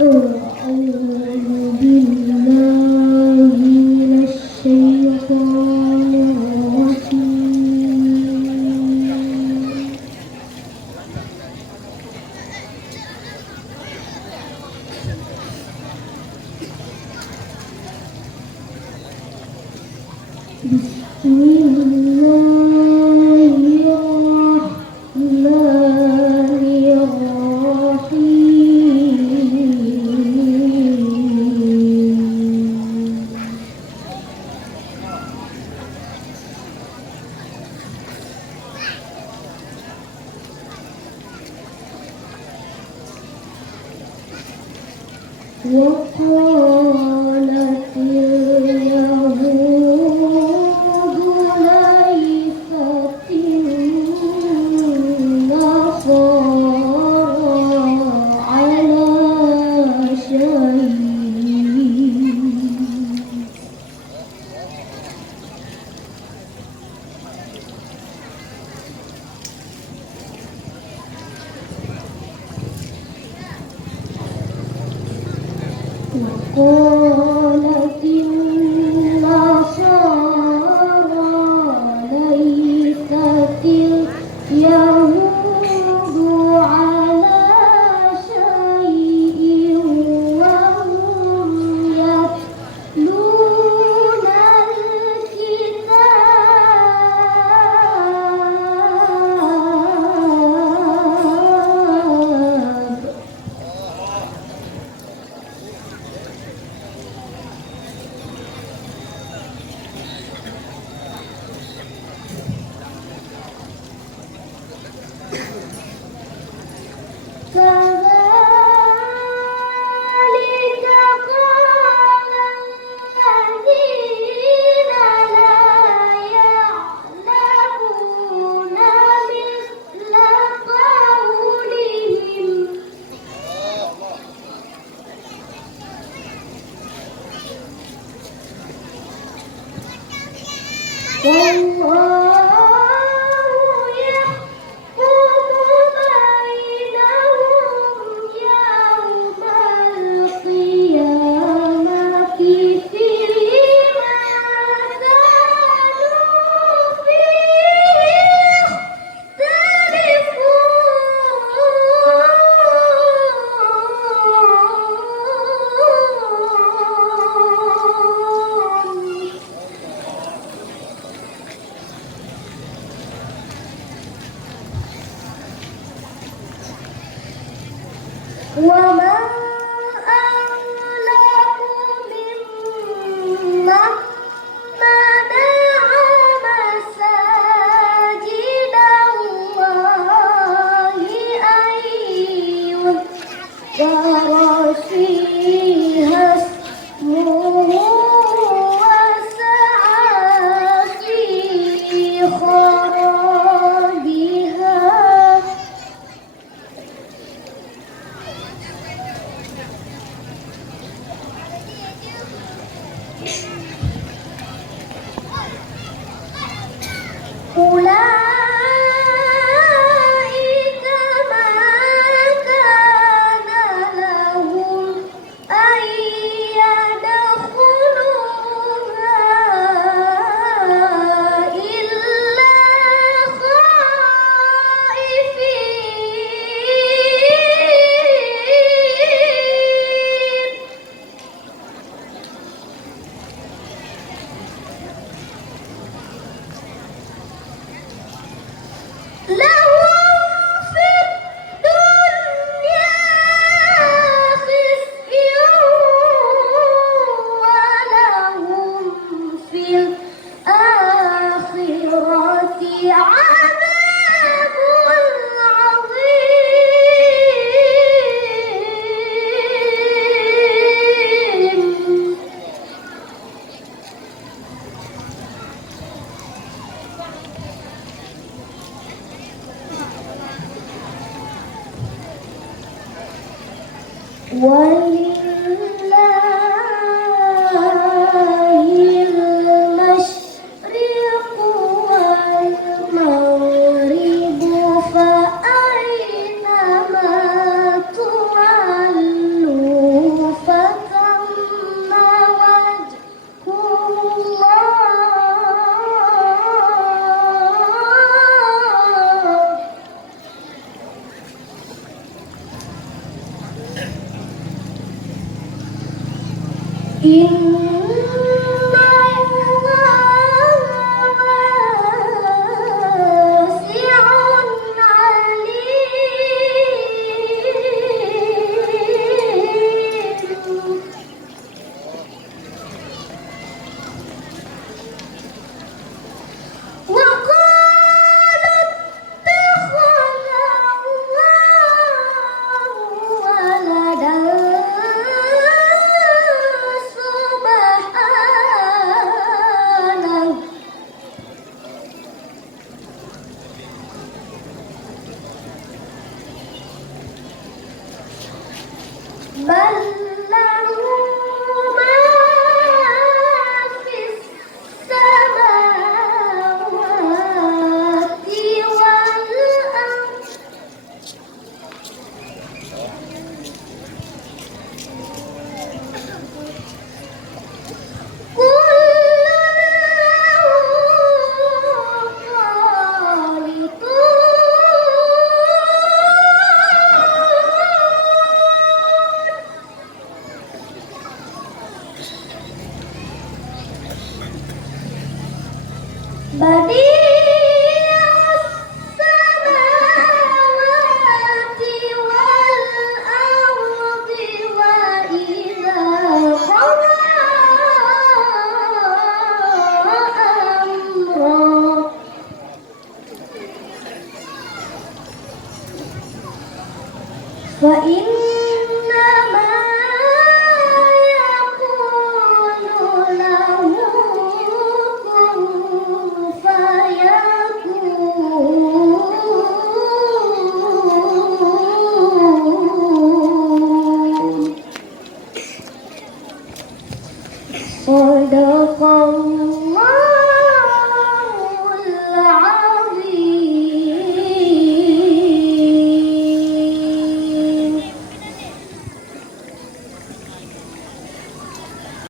أعوذ بالله من الشيطان الرجيم. بسم الله الرحمن الرحيم. وقالت اليهود ليست النصارى على شيء. وقالت النصارى ليست اليهود على شيء وهم يتلون الكتاب. كذلك قال الذين لا يعلمون مثل قولهم. والله يحكم بينهم يوم القيامة فيما كانوا فيه يختلفون. ومن أظلم ممن منع مساجد الله أن يذكر فيها اسمه وسعى في خرابها. أولئك ما كان لهم أن يدخلوها إلا خائفين. لهم في الدنيا خزي ولهم في الآخرة عذاب عظيم. ولله المشرق والمغرب فأينما تولوا Inna wasi'un alim. بل له ما في السماوات والأرض بديع السماوات والأرض وإذا قضى أمرا فإنما يقول له كن فيكون. صدق الله.